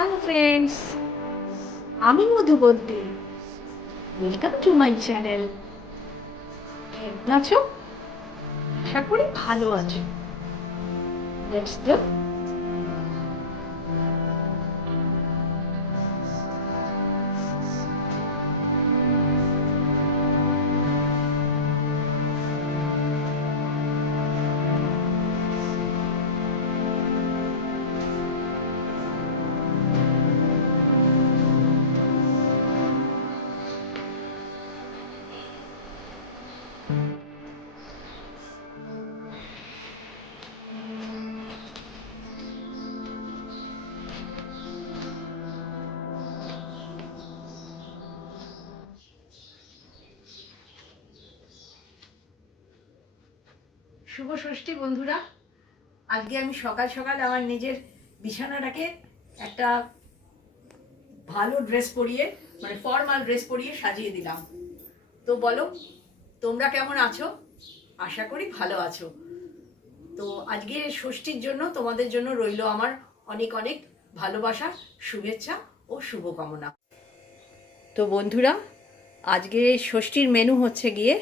Hello friends, আমি Madhubanti. Welcome to my channel. কেমন আছো? আশা করি ভালো আছো। Let's go. শুভ ষষ্ঠী বন্ধুরা। আজকে আমি সকাল সকাল আমার নিজের বিছানাটাকে একটা ভালো ড্রেস পরিয়ে, মানে ফর্মাল ড্রেস পরিয়ে সাজিয়ে দিলাম। তো বলো, তোমরা কেমন আছো? আশা করি ভালো আছো। তো আজকে ষষ্ঠীর জন্য তোমাদের জন্য রইল আমার অনেক অনেক ভালোবাসা, শুভেচ্ছা ও শুভকামনা। তো বন্ধুরা, আজকে ষষ্ঠীর মেনু হচ্ছে গিয়ে,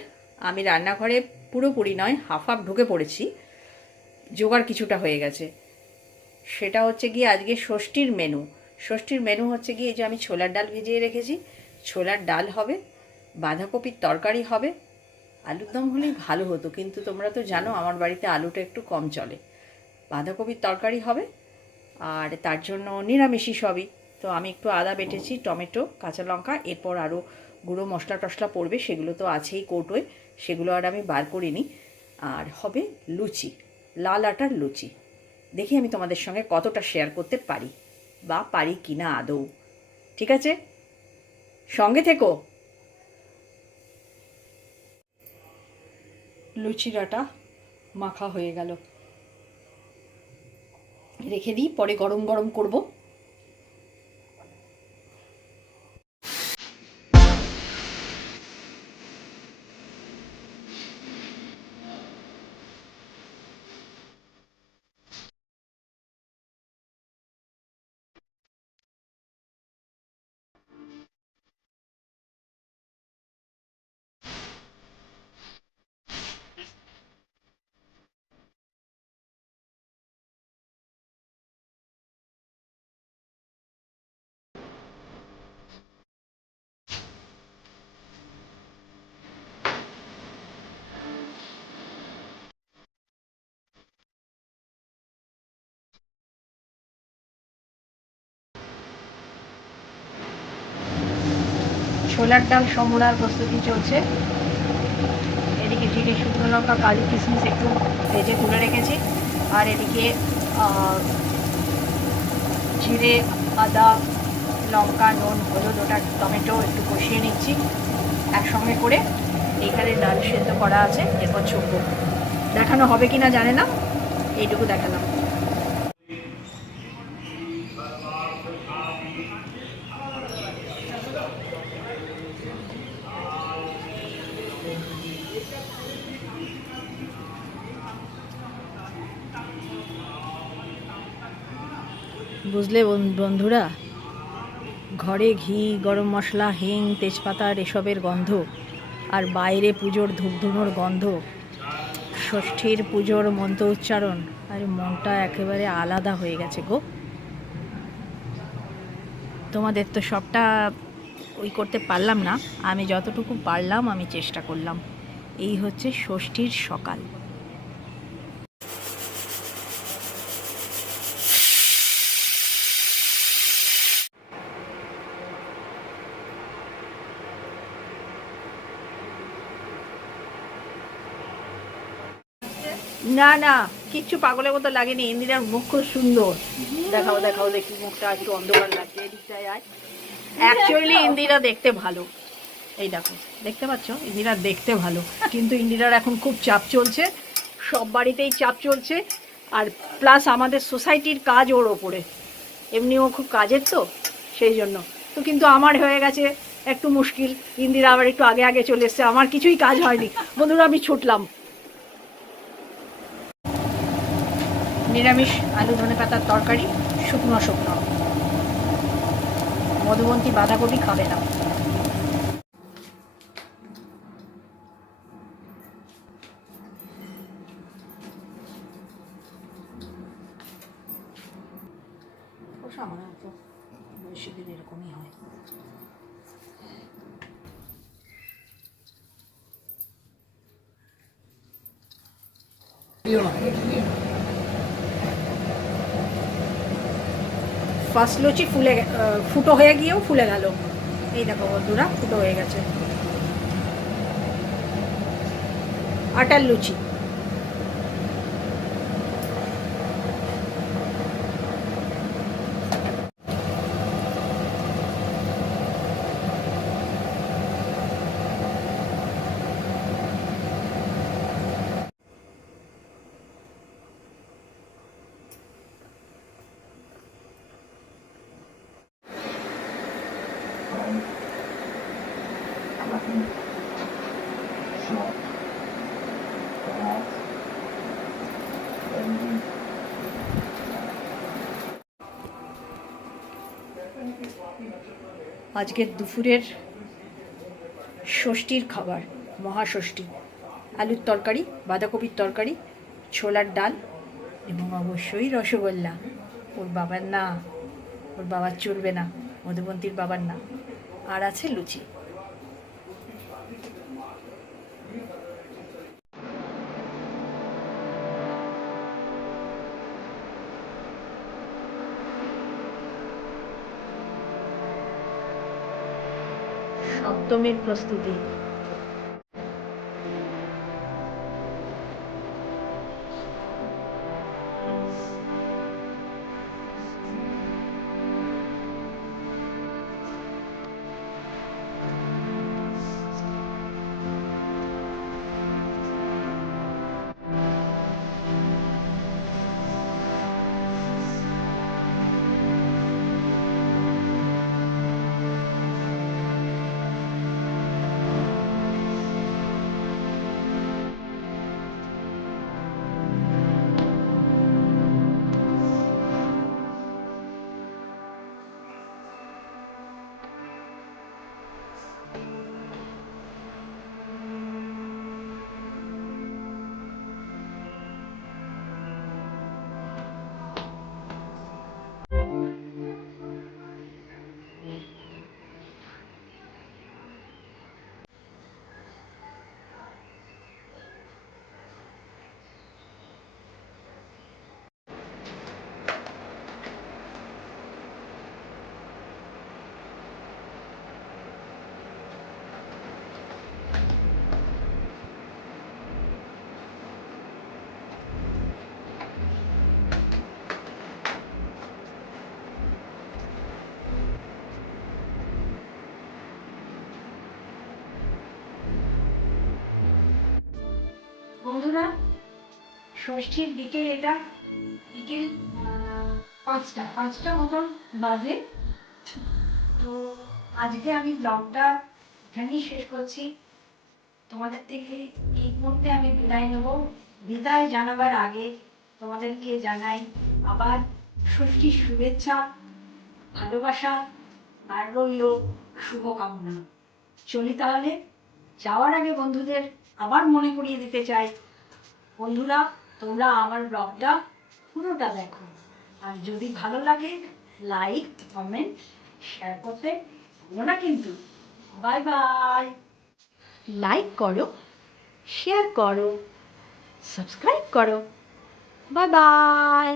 আমি রান্নাঘরে পুরোপুরি নয়, হাফ হাফ ঢুকে পড়েছি, জোগাড় কিছুটা হয়ে গেছে। সেটা হচ্ছে গিয়ে আজকে ষষ্ঠীর মেনু। ষষ্ঠীর মেনু হচ্ছে গিয়ে এই যে আমি ছোলার ডাল ভিজিয়ে রেখেছি, ছোলার ডাল হবে, বাঁধাকপির তরকারি হবে। আলুর দম হলেই ভালো হতো, কিন্তু তোমরা তো জানো আমার বাড়িতে আলুটা একটু কম চলে। বাঁধাকপির তরকারি হবে, আর তার জন্য নিরামিষই সবই। তো আমি একটু আদা বেটেছি, টমেটো, কাঁচা লঙ্কা, এরপর আরও গুঁড়ো মশলা টশলা পড়বে, সেগুলো তো আছেই কৌটোয়, সেগুলো আর আমি বার করিনি। আর হবে লুচি, লাল আটার লুচি। দেখি আমি তোমাদের সঙ্গে কতটা শেয়ার করতে পারি, বা পারি কি না আদৌ। ঠিক আছে, সঙ্গে থেকো। লুচির আটা মাখা হয়ে গেল, রেখে দিই, পরে গরম গরম করব। ছোলার ডাল সমুরার প্রস্তুতি চলছে। এদিকে জিরে, শুকনো লঙ্কা, কাজু, কিশমিশ একটু ভেজে তুলে রেখেছি, আর এদিকে জিরে, আদা, লঙ্কা, নুন, হলুদ, ওটা টমেটো একটু কষিয়ে নিচ্ছি একসঙ্গে করে। এইখানে ডাল সেদ্ধ করা আছে, এরপর ছুটব। দেখানো হবে কি না জানে না, এইটুকু দেখালাম। বুঝলে বন্ধুরা, ঘরে ঘি, গরম মশলা, হিং, তেজপাতার এসবের গন্ধ, আর বাইরে পুজোর ধূপধুনোর গন্ধ, ষষ্ঠীর পুজোর মন্ত্র উচ্চারণ, আর মনটা একেবারে আলাদা হয়ে গেছে গো। তোমাদের তো সবটা ওই করতে পারলাম না, আমি যতটুকু পারলাম আমি চেষ্টা করলাম। এই হচ্ছে ষষ্ঠীর সকাল। না না, কিচ্ছু পাগলের মতো লাগেনি। ইন্দিরার মুখ খুব সুন্দর। দেখাও দেখাও দেখি, মুখটা একটু অন্ধকার লাগছে, এদিকটায় আয়। অ্যাকচুয়ালি ইন্দিরা দেখতে ভালো, এই দেখো, দেখতে পাচ্ছ, ইন্দিরা দেখতে ভালো, কিন্তু ইন্দিরার এখন খুব চাপ চলছে, সব বাড়িতেই চাপ চলছে। আর প্লাস আমাদের সোসাইটির কাজ ওর ওপরে, এমনিও খুব কাজের, তো সেই জন্য। তো কিন্তু আমার হয়ে গেছে একটু মুশকিল, ইন্দিরা আবার একটু আগে আগে চলে এসছে, আমার কিছুই কাজ হয়নি বন্ধুরা, আমি ছুটলাম। নিরামিষ আলু ধনে পাতার তরকারি, শুকনো শুকনো। মধুবন্তী বাঁধাকপি খাবে না। সাধারণত বৈশাখীর এরকমই হয়। ফার্স্ট লুচি ফুটো হয়ে গিয়েও ফুলে গেল। এই দেখো বন্ধুরা, ফুটো হয়ে গেছে। আটার লুচি। আজকের দুপুরের ষষ্ঠীর খাবার, মহাষষ্ঠী। আলুর তরকারি, বাঁধাকপির তরকারি, ছোলার ডাল এবং অবশ্যই রসগোল্লা। ওর বাবার না, ওর বাবার চলবে না, মধুবন্তীর বাবার না। আর আছে লুচি। সপ্তমীর প্রস্তুতি। বন্ধুরা, ষষ্ঠীর বিকেল, এটা বিকেল 5টা মতন বাজে। তো আজকে আমি ব্লগটা এখানেই শেষ করছি। তোমাদের থেকে এই মুহূর্তে আমি বিদায় নেব। বিদায় জানাবার আগে তোমাদেরকে জানাই আবার ষষ্ঠীর শুভেচ্ছা, ভালোবাসা আর রইল শুভকামনা। চলি তাহলে। যাওয়ার আগে বন্ধুদের আবার মনে করিয়ে দিতে চাই, বন্ধুরা তোমরা আমার ব্লগটা পুরোটা দেখো, আর যদি ভালো লাগে লাইক, কমেন্ট, শেয়ার করতে ভুলো না কিন্তু। Bye bye. লাইক করো, শেয়ার করো, সাবস্ক্রাইব করো। Bye bye.